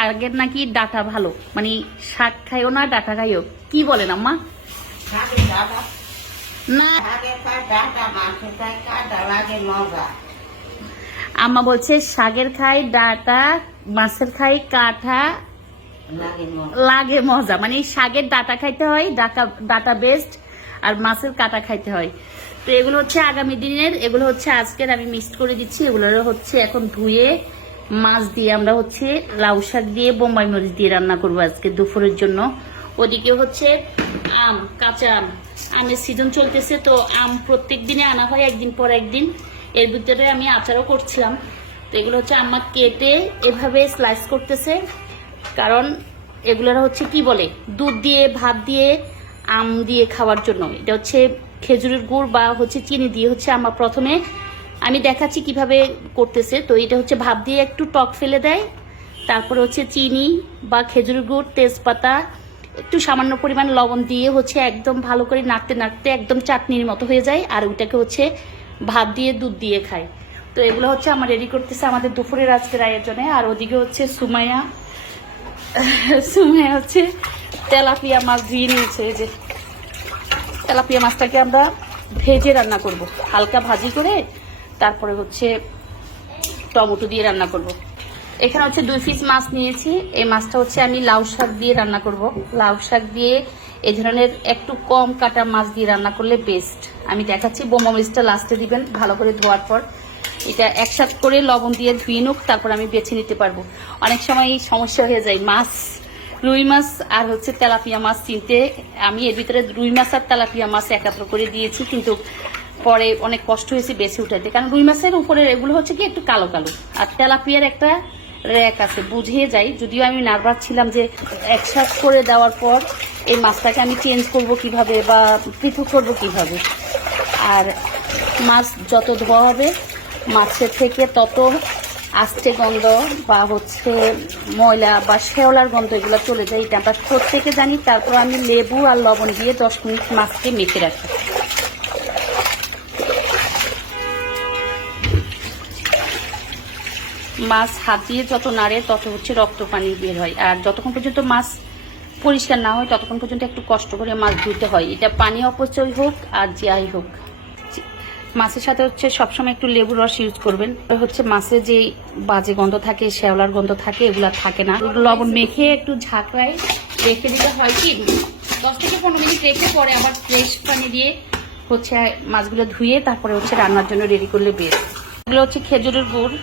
শাকের নাকি ডাটা ভালো? মানে শাক খাইও না ডাটা খাইও? কি বলেন আম্মা? না। কাটা আম্মা বলছে শাকের খাই, ডাটা, মাছের খাই মজা লাগে মজা। মানে শাকের ডাটা খাইতে হয় ডাটা ডাটা বেস্ট আর মাছের কাটা খাইতে হয়। তো এগুলো হচ্ছে আগামী দিনের, এগুলো হচ্ছে আজকের, আমি মিক্সড করে দিচ্ছি। এগুলো হচ্ছে এখন ধুয়ে মাছ দিয়ে আমরা হচ্ছে লাউ শাক দিয়ে বোম্বাই মরিচ দিয়ে রান্না করব আজকে দুপুরের জন্য। ওদিকে হচ্ছে আম, কাঁচা আম। আমের সিজন চলতেছে, তো আম প্রত্যেক দিনে আনা হয় একদিন পর একদিন। এর ভিতরে আমি আচারও করছিলাম। তো এগুলো হচ্ছে আমার কেটে এভাবে স্লাইস করতেছে। কারণ এগুলোর হচ্ছে কি বলে, দুধ দিয়ে, ভাত দিয়ে, আম দিয়ে খাওয়ার জন্য। এটা হচ্ছে খেজুরের গুড় বা হচ্ছে চিনি দিয়ে হচ্ছে আমার প্রথমে আমি দেখাচ্ছি কীভাবে করতেছে। তো এটা হচ্ছে ভাত দিয়ে একটু টক ফেলে দেয়। তারপরে হচ্ছে চিনি বা খেজুর গুড়, তেজপাতা, একটু সামান্য পরিমাণ লবণ দিয়ে হচ্ছে একদম ভালো করে নাড়তে নাড়তে একদম চাটনির মতো হয়ে যায়। আর ওইটাকে হচ্ছে ভাত দিয়ে দুধ দিয়ে খায়। তো এগুলো হচ্ছে আমার রেডি করতেছে আমাদের দুপুরের আজকের আয়োজনে। আর ওদিকে হচ্ছে সুমাইয়া সুমাইয়া হচ্ছে তেলাপিয়া মাছ ধুয়ে নিয়েছে। যে তেলাপিয়া মাছটাকে আমরা ভেজে রান্না করব। হালকা ভাজি করে তারপরে হচ্ছে টমেটো দিয়ে রান্না করব। এখানে হচ্ছে দুই পিস মাছ নিয়েছি। এই মাছটা হচ্ছে আমি লাউ শাক দিয়ে রান্না করব। লাউ শাক দিয়ে এই ধরনের একটু কম কাটা মাছ দিয়ে রান্না করলে বেস্ট আমি দেখাচ্ছি, বোমা মরিচটা লাস্টে দিবেন ভালো করে ধোয়ার পর। এটা একসাথ করে লবণ দিয়ে ধুয়ে নুক, তারপর আমি বেছে নিতে পারব। অনেক সময় সমস্যা হয়ে যায়, মাছ, রুই মাছ আর হচ্ছে তেলাপিয়া মাছ চিনতে। আমি এর ভিতরে রুই মাছ আর তেলাপিয়া মাছ একাত্র করে দিয়েছি, কিন্তু পরে অনেক কষ্ট হয়েছে বেছে উঠাইতে। কারণ রুই মাছের উপরে এগুলো হচ্ছে কি একটু কালো কালো। আর তেলাপিয়ার একটা র্যাক আছে, বুঝিয়ে যাই। যদিও আমি নার্ভাস ছিলাম যে একসাথ করে দেওয়ার পর এই মাছটাকে আমি চেঞ্জ করব কীভাবে বা পৃথক করব কীভাবে। আর মাছ যত ধোয়া হবে, মাছের থেকে তত আস্তে গন্ধ বা হচ্ছে ময়লা বা শেওলার গন্ধ এগুলো চলে যায়। এটা আমরা প্রত্যেকে জানি। তারপর আমি লেবু আর লবণ দিয়ে দশ মিনিট মাছকে মেখে রাখি। মাছ হাত দিয়ে যত নাড়ে তত হচ্ছে রক্ত পানি বের হয়। আর যতক্ষণ পর্যন্ত মাছ পরিষ্কার না হয়, ততক্ষণ পর্যন্ত একটু কষ্ট করে মাছ ধুতে হয়। এটা পানি অপচয় হোক আর যাই হোক। মাছের সাথে হচ্ছে সবসময় একটু লেবু রস ইউজ করবেন। হচ্ছে মাছের যে বাজে গন্ধ থাকে, শ্যাওলার গন্ধ থাকে, এগুলা থাকে না। লবণ মেখে একটু ঝাঁকড়ায় রেখে দিতে হয় কি? দশ থেকে পনেরো মিনিট রেখে পরে আবার ফ্রেশ পানি দিয়ে হচ্ছে মাছগুলো ধুয়ে তারপরে হচ্ছে রান্নার জন্য রেডি করলে বেশ। এগুলো হচ্ছে খেজুরের গুড়।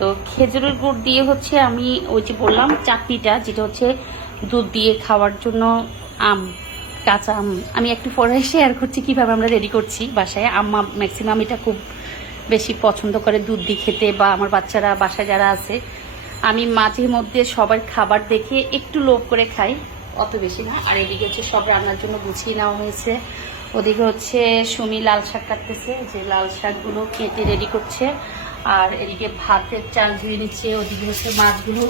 তো খেজুরের গুড় দিয়ে হচ্ছে আমি ওই যে বললাম, চাটনিটা, যেটা হচ্ছে দুধ দিয়ে খাওয়ার জন্য আম, কাঁচা আম। আমি একটু পরে শেয়ার করছি কীভাবে আমরা রেডি করছি বাসায়। আম্মা ম্যাক্সিমাম এটা খুব বেশি পছন্দ করে দুধ দিয়ে খেতে বা আমার বাচ্চারা বাসায় যারা আছে। আমি মাঝে মধ্যে সবার খাবার দেখে একটু লোভ করে খাই, অত বেশি না। আর এদিকে হচ্ছে সব রান্নার জন্য গুছিয়ে নেওয়া হয়েছে। ওদিকে হচ্ছে সুমি লাল শাক কাটতেছে, যে লাল শাকগুলো কেটে রেডি করছে। আর এদিকে ভাতের চাল ধুয়ে নিচ্ছে ওদিকে হচ্ছে মাছগুলো।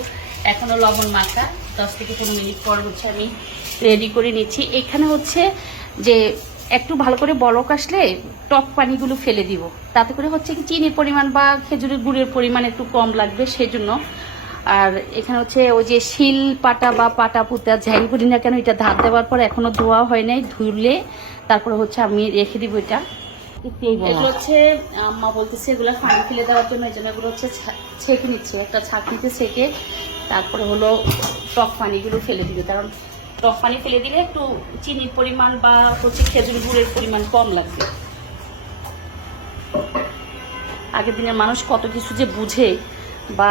এখনও লবণ মাখা, দশ থেকে পনেরো মিনিট পর হচ্ছে আমি রেডি করে নিচ্ছি। এখানে হচ্ছে যে একটু ভালো করে বরক আসলে টক পানিগুলো ফেলে দিব। তাতে করে হচ্ছে কি চিনির পরিমাণ বা খেজুরের গুড়ের পরিমাণ একটু কম লাগবে সেজন্য। আর এখানে হচ্ছে ওই যে শিল পাটা বা পাটা পুতা যাই করি না কেন, এটা ধার দেওয়ার পর এখনও ধোয়া হয় নাই, ধুলে তারপরে হচ্ছে আমি রেখে দিব এটা। এগুলো হচ্ছে আম্মা বলতেছে এগুলো পানি ফেলে দেওয়ার জন্য এই জন্য এগুলো হচ্ছে ছেঁকে নিচ্ছে। একটা ছাঁকনিতে ছেঁকে তারপরে হলো টক পানিগুলো ফেলে দিবে। কারণ টক পানি ফেলে দিলে একটু চিনির পরিমাণ বা হচ্ছে খেজুর গুড়ের পরিমাণ কম লাগবে। আগের দিনের মানুষ কত কিছু যে বুঝে বা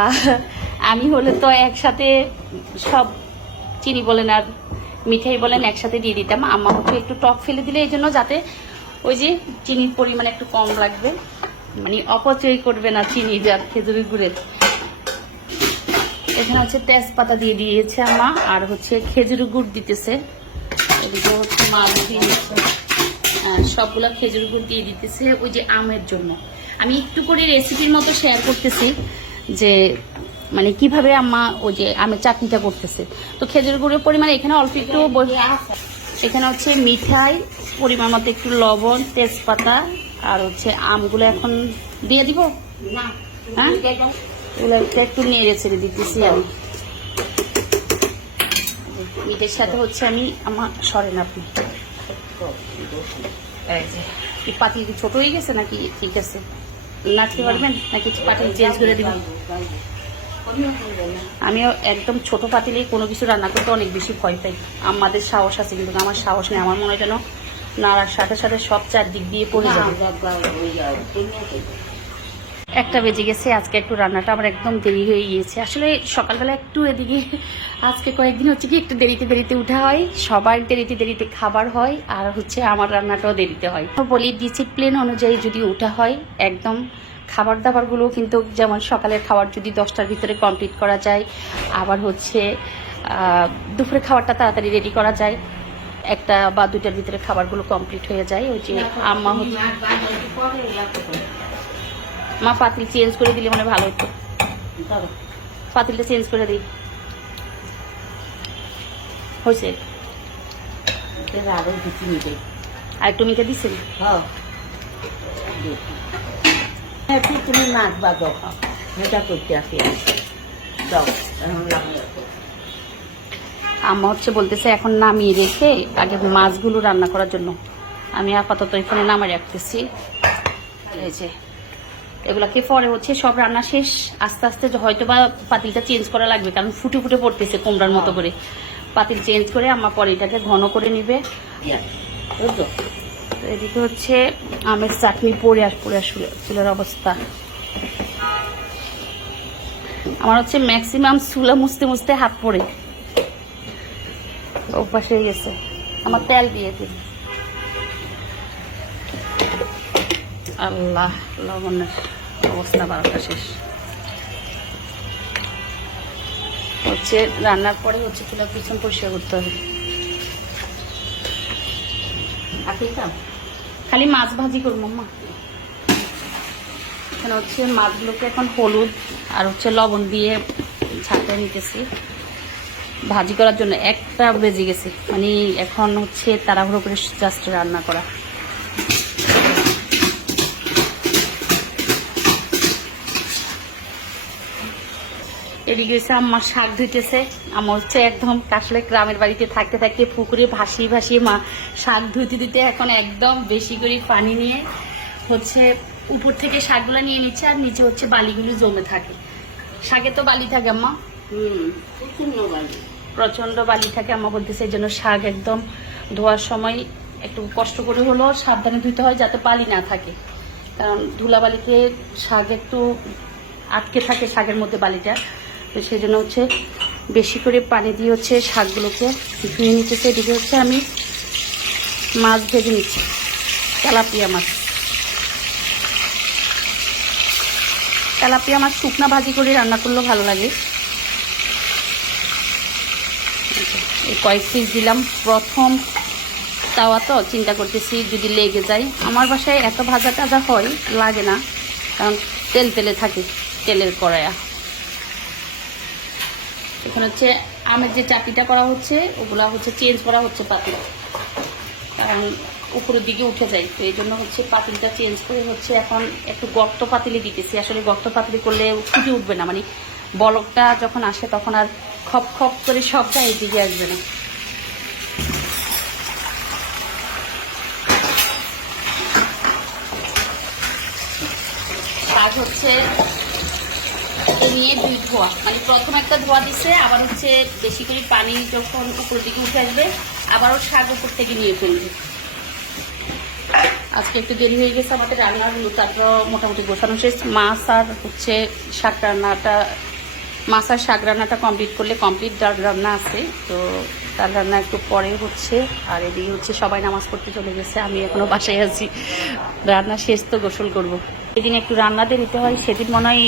আমি হলে তো একসাথে সব চিনি বলেন আর মিঠাই বলেন একসাথে দিয়ে দিতাম। আম্মা হচ্ছে একটু টক ফেলে দিলে এই জন্য যাতে ওই যে চিনির পরিমাণ একটু কম লাগবে। মানে অপচয় করবে না চিনি যার খেজুরের গুড়ের এখানে হচ্ছে তেজপাতা দিয়ে দিয়েছে আমা, আর হচ্ছে খেজুর গুড় দিতেছে। এদিকে হচ্ছে মা দিয়ে সবগুলো খেজুর গুড় দিয়ে দিতেছে ওই যে আমের জন্য। আমি একটু করে রেসিপির মতো শেয়ার করতেছি যে মানে কীভাবে আম্মা ওই যে আমের চাটনিটা করতেছে। তো খেজুর গুড়ের পরিমাণ এখানে অল্প একটু এখানে হচ্ছে মিঠাই পরিমাণ মতো একটু লবণ তেজপাতা আর হচ্ছে আমগুলো এখন দিয়ে দিব? হ্যাঁ? এগুলো একটু নেড়ে ছেড়ে দিতেছি আমি। মিটের সাথে হচ্ছে আমি আমার সরেন আপনি। কি ছোট হয়ে গেছে নাকি ঠিক আছে? নাচতে পারবেন? নাকি পাতিল চেঞ্জ করে দিবেন আমিও একদম ছোট পাতিলেই কোনো কিছু রান্না করতে অনেক বেশি ভয় পাই। আমাদের সাহস আছে কিন্তু আমার সাহস নেই। আমার মনে হয় যেন নাড়ার সাথে সাথে সব চারদিক দিয়ে পড়ে যাবে। একটা বেজে গেছে, আজকে একটু রান্নাটা আমার একদম দেরি হয়ে গিয়েছে। আসলে সকালবেলা একটু এদিকে, আজকে কয়েকদিন হচ্ছে কি একটু দেরিতে দেরিতে উঠা হয়, সবার দেরিতে দেরিতে খাবার হয়, আর হচ্ছে আমার রান্নাটাও দেরিতে হয়। বলি ডিসিপ্লিন অনুযায়ী যদি উঠা হয়, একদম খাবার দাবারগুলো কিন্তু যেমন সকালের খাবার যদি দশটার ভিতরে কমপ্লিট করা যায়, আবার হচ্ছে দুপুরে খাবারটা তাড়াতাড়ি রেডি করা যায়, একটা বা দুইটার ভিতরে খাবারগুলো কমপ্লিট হয়ে যায়। ওই যে আম্মা হচ্ছে মা পাতিল চেঞ্জ করে দিলে মানে ভালো হতো। পাতিলটা চেঞ্জ করে দিই। হয়েছে। আরও কিছু নিতে আর একটু মিঠে দিছেন? হ্যাঁ। একটু তুমি নাচ বাজাও খাও। এটা করতে আসি আম্মা হচ্ছে বলতেছে এখন নামিয়ে রেখে আগে মাছগুলো রান্না করার জন্য। আমি আপাতত এখানে নামিয়ে রাখতেছি। এই যে এগুলাকে পরে হচ্ছে? সব রান্না শেষ। আস্তে আস্তে হয়তো বা পাতিলটা চেঞ্জ করা লাগবে কারণ ফুটে ফুটে পড়তেছে কোমরার মতো করে। পাতিল চেঞ্জ করে আমার পরে এটাকে ঘন করে নিবে। এদিকে হচ্ছে আমের চাটনি পড়ে আস, পড়ে আসলে, চুলের অবস্থা। আমার হচ্ছে ম্যাক্সিমাম চুলা মুছতে মুছতে হাত পড়ে। অভ্যাস হয়ে গেছে। আমার তেল দিয়ে দিন। আল্লাহ, লবণের অবস্থা বারোটা শেষ। হচ্ছে রান্নার পরে হচ্ছে চুলার পিছন পরিষ্কার করতে হবে? খালি মাছ ভাজি করব, মা। এখানে হচ্ছে মাছগুলোকে এখন হলুদ আর হচ্ছে লবণ দিয়ে ছাঁটে নিতেছি। ভাজি করার জন্য একটা বেজে গেছে। মানে এখন হচ্ছে তাড়াহুড়ো করে জাস্ট রান্না করা। এদিকে হচ্ছে আম্মা শাক ধুইতেছে। আমার হচ্ছে একদম আসলে গ্রামের বাড়িতে থাকতে থাকতে পুকুরে ভাসিয়ে ভাসিয়ে মা শাক ধুইতে দিতে এখন একদম বেশি করে পানি নিয়ে হচ্ছে উপর থেকে শাকগুলো নিয়ে নিচ্ছে আর নিচে হচ্ছে বালিগুলো জমে থাকে। শাকে তো বালি থাকে আম্মা। হুম, প্রচণ্ড বাড়ি। প্রচণ্ড বালি থাকে আম্মা বলতেছে এই জন্য শাক একদম ধোয়ার সময় একটু কষ্ট করে হলেও সাবধানে ধুতে হয় যাতে বালি না থাকে। কারণ ধুলা ধুলাবালিতে শাক একটু আটকে থাকে শাকের মধ্যে বালিটা। তো সেই জন্য হচ্ছে বেশি করে পানি দিয়ে হচ্ছে শাকগুলোকে ধুয়ে নিতেছে। এদিকে হচ্ছে আমি মাছ ভেজে নিচ্ছি, তেলাপিয়া মাছ। তেলাপিয়া মাছ শুকনা ভাজি করে রান্না করলেও ভালো লাগে। এই কয়েক পিস দিলাম। প্রথম তাওয়া তো চিন্তা করতেছি যদি লেগে যায়। আমার বাসায় এত ভাজা টাজা হয়, লাগে না, কারণ তেল তেলে থাকে, তেলের কড়াইয়া। এখানে হচ্ছে আমের যে চাটনিটা করা হচ্ছে, ওগুলা হচ্ছে চেঞ্জ করা হচ্ছে পাতিল। কারণ উপরের দিকে উঠে যায়, তো এই জন্য হচ্ছে পাতিলটা চেঞ্জ করে হচ্ছে এখন একটু গর্ত পাতিলে দিতেছি। আসলে গর্ত পাতিলে করলে ফুটে উঠবে না মানে বলকটা যখন আসে তখন আর খপ খপ করে সবটা এদিকে আসবে না। কাজ হচ্ছে নিয়ে দুই ধোয়া। মানে প্রথম একটা ধোয়া দিচ্ছে আবার হচ্ছে বেশি করে পানি যখন উপরের দিকে উঠে আসবে, আবারও শাক উপর থেকে নিয়ে ফেলবে। আজকে একটু দেরি হয়ে গেছে আমাদের রান্নার তারপর মোটামুটি গোছানো শেষ। মাছ আর হচ্ছে শাক রান্নাটা, মাছ আর শাক রান্নাটা কমপ্লিট করলে কমপ্লিট ডাল রান্না আছে। তো ডাল রান্না একটু পরে হচ্ছে, আর এদিকে হচ্ছে সবাই নামাজ পড়তে চলে গেছে, আমি এখনও বাসায় আছি। রান্না শেষ তো গোসল করব। সেদিন একটু রান্না দেরিতে হয়, সেদিন মনে হয়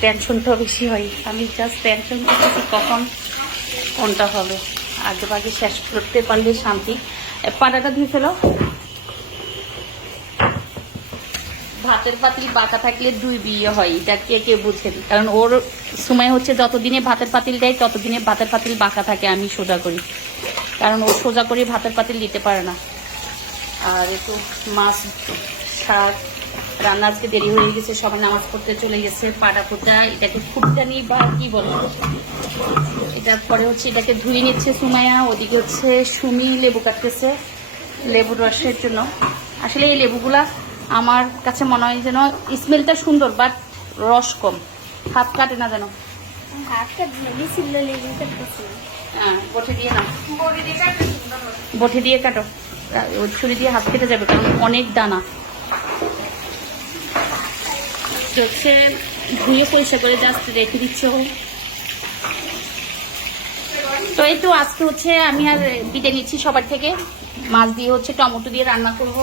টেনশনটাও বেশি হয়। আমি জাস্ট টেনশন করতেছি কখন কোনটা হবে। আগে বাগে শেষ করতে পারলে শান্তি। পাটাটা দিয়ে ফেলো। ভাতের পাতিল বাঁকা থাকলে দুই বিয়ে হয়। এটা কে কে বুঝেন কারণ ওর সময় হচ্ছে যতদিনে ভাতের পাতিল দেয়, ততদিনে ভাতের পাতিল বাঁকা থাকে, আমি সোজা করি। কারণ ও সোজা করে ভাতের পাতিল দিতে পারে না। আর একটু মাছ, শাক রান্না আজকে দেরি হয়ে গেছে সবাই নামাজ পড়তে চলে গেছে পাটা পোতা এটাকে ফুটকানি বা কি বলে? এটার পরে হচ্ছে এটাকে ধুয়ে নিচ্ছে সুমাইয়া ওদিকে হচ্ছে সুমি লেবু কাটতেছে লেবুর রসের জন্য। আসলে এই লেবুগুলা আমার কাছে মনে হয় যেন স্মেলটা সুন্দর বাট রস কম। হাত কাটে না যেন। হ্যাঁ বটে দিয়ে বটে দিয়ে কাটো ছুরি দিয়ে হাত কেটে যাবে কারণ অনেক দানা। হচ্ছে ধুয়ে পরিষ্কার করে জাস্ট রেখে দিচ্ছে তো এই তো আজকে হচ্ছে আমি আর বিটে নিচ্ছি সবার থেকে। মাছ দিয়ে হচ্ছে টমেটো দিয়ে রান্না করব।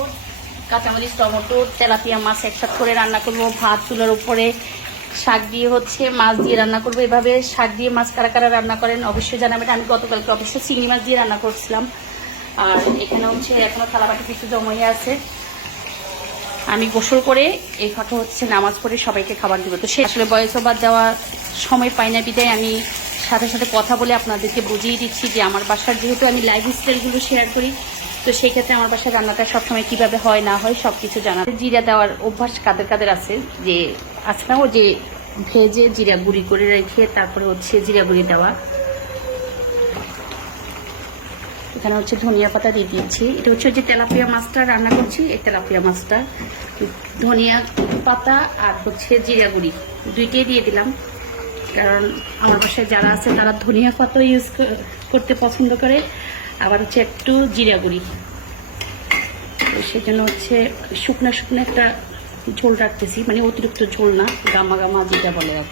কাঁচামরিচ, টমেটো, তেলাপিয়া মাছ একসাথে করে রান্না করব। ভাত, চুলার উপরে শাক দিয়ে হচ্ছে মাছ দিয়ে রান্না করব। এভাবে শাক দিয়ে মাছ কারা কারা রান্না করেন অবশ্যই জানাবেন। আমি গতকালকে অবশ্যই চিংড়ি মাছ দিয়ে রান্না করছিলাম। আর এখানে হচ্ছে এখনও থালাবাটি কিছু জমাই আছে। আমি গোসল করে এই ফটো হচ্ছে নামাজ পড়ে সবাইকে খাবার দিব। তো সে আসলে বয়স ওভার দেওয়ার সময় পাই না বিদায়। আমি সাথে সাথে কথা বলে আপনাদেরকে বুঝিয়ে দিচ্ছি যে আমার বাসার যেহেতু আমি লাইফ স্টাইলগুলো শেয়ার করি, তো সেই ক্ষেত্রে আমার বাসার রান্নাটা সবসময় কীভাবে হয়, না হয় সব কিছু জানা জিরা দেওয়ার অভ্যাস কাদের কাদের আছে? যে, আছে না ও যে ভেজে জিরা গুঁড়ি করে রেখে তারপরে হচ্ছে জিরা গুঁড়ি দেওয়া। এখানে হচ্ছে ধনিয়া পাতা দিয়ে দিয়েছি। এটা হচ্ছে যে তেলাপিয়া মাছটা রান্না করছি, এই তেলাপিয়া মাছটা। ধনিয়া পাতা আর হচ্ছে জিরা গুঁড়ি, দুইটাই দিয়ে দিলাম। কারণ আমার বাসায় যারা আছে তারা ধনিয়া পাতা ইউজ করতে পছন্দ করে, আবার হচ্ছে একটু জিরা গুঁড়ি। সেজন্য হচ্ছে শুকনো শুকনো একটা ঝোল রাখতেছি মানে অতিরিক্ত ঝোল না, গামা গামা যেটা বলে আর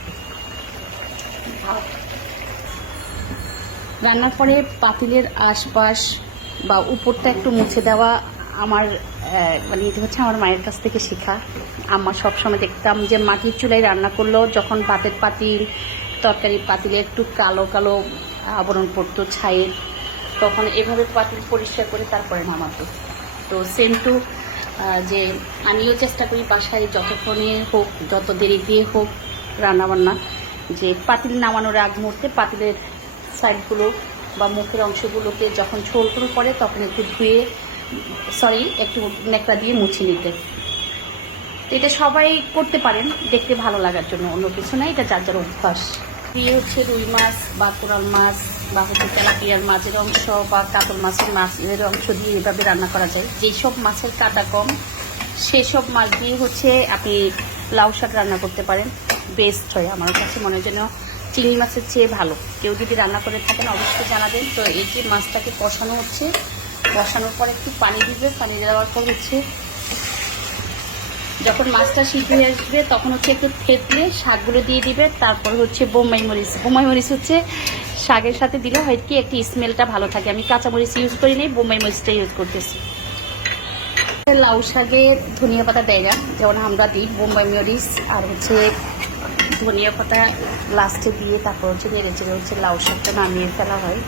রান্নার পরে পাতিলের আশপাশ বা উপরটা একটু মুছে দেওয়া আমার মানে এটা হচ্ছে আমার মায়ের কাছ থেকে শেখা। আম্মা সবসময় দেখতাম যে মাটির চুলায় রান্না করলেও যখন ভাতের পাতিল তরকারি পাতিলে একটু কালো কালো আবরণ পড়তো ছাইয়ের, তখন এভাবে পাতিল পরিষ্কার করে তারপরে নামাতো। তো সেম টু যে আমিও চেষ্টা করি বাসায় যতক্ষণে হোক, যত দেরি দিয়ে হোক রান্নাবান্না, যে পাতিল নামানোর আগ মুহূর্তে পাতিলের সাইডগুলো বা মুখের অংশগুলোকে যখন ঝোলগুলো পড়ে, তখন একটু ধুয়ে সরি একটু নেকড়া দিয়ে মুছে নিতে। তো এটা সবাই করতে পারেন, দেখতে ভালো লাগার জন্য, অন্য কিছু না, এটা যার যার অভ্যাস। দিয়ে হচ্ছে রুই মাছ বা কোরাল মাছ বা হচ্ছে তেলাপিয়ার মাছের অংশ বা কাতল মাছের মাছ এর অংশ দিয়ে এভাবে রান্না করা যায়। যেসব মাছের কাটা কম, সেসব মাছ দিয়ে হচ্ছে আপনি লাউ শাক রান্না করতে পারেন। বেস্ট হয়, আমার কাছে মনে হয় যেন চিংড়ি মাছের চেয়ে ভালো। কেউ যদি রান্না করে থাকেন, অবশ্যই জানাবেন। তো এই যে মাছটাকে কষানো হচ্ছে, কষানোর পর একটু পানি দিবে। পানি দেওয়ার পর হচ্ছে যখন মাছটা সিদ্ধ হয়ে আসবে, তখন হচ্ছে একটু থেতলে শাকগুলো দিয়ে দিবে। তারপর হচ্ছে বোম্বাই মরিচ। বোম্বাই মরিচ হচ্ছে শাকের সাথে দিলে হয় কি, একটি স্মেলটা ভালো থাকে। আমি কাঁচা মরিচ ইউজ করি নেই, বোম্বাই মরিচটা ইউজ করতেছি। লাউ শাকে ধনিয়া পাতা দেয় যেমন আমরা দিই বোম্বাই মরিচ আর হচ্ছে ধনিয়া পাতা লাস্টে দিয়ে তারপর হচ্ছে নেড়ে চেড়ে হচ্ছে লাউ শাকটা নামিয়ে ফেলা হয়।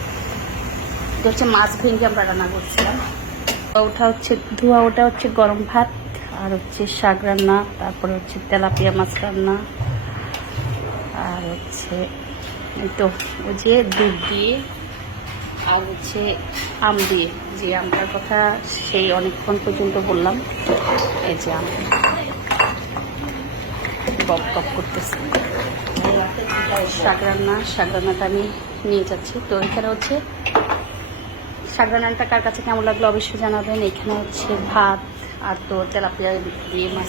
এটা হচ্ছে মাছ ভেঙে আমরা রান্না করছিলাম। ওটা হচ্ছে, ধোয়া ওটা হচ্ছে গরম ভাত, আর হচ্ছে শাক রান্না, তারপরে হচ্ছে তেলাপিয়া মাছ রান্না, আর হচ্ছে তো, ওই যে দুধ দিয়ে, আর হচ্ছে আম দিয়ে। যে আমটার কথা সেই অনেকক্ষণ পর্যন্ত বললাম, এই যে আম। বক বক করতেছে। শাক রান্না, শাক রান্নাটা আমি নিয়ে যাচ্ছি। তো এখানে হচ্ছে শাক রান্নাটা কার কাছে কেমন লাগল অবশ্যই জানাবেন। এখানে হচ্ছে ভাত আর তো তেলাপিয়া দিয়ে মাছ।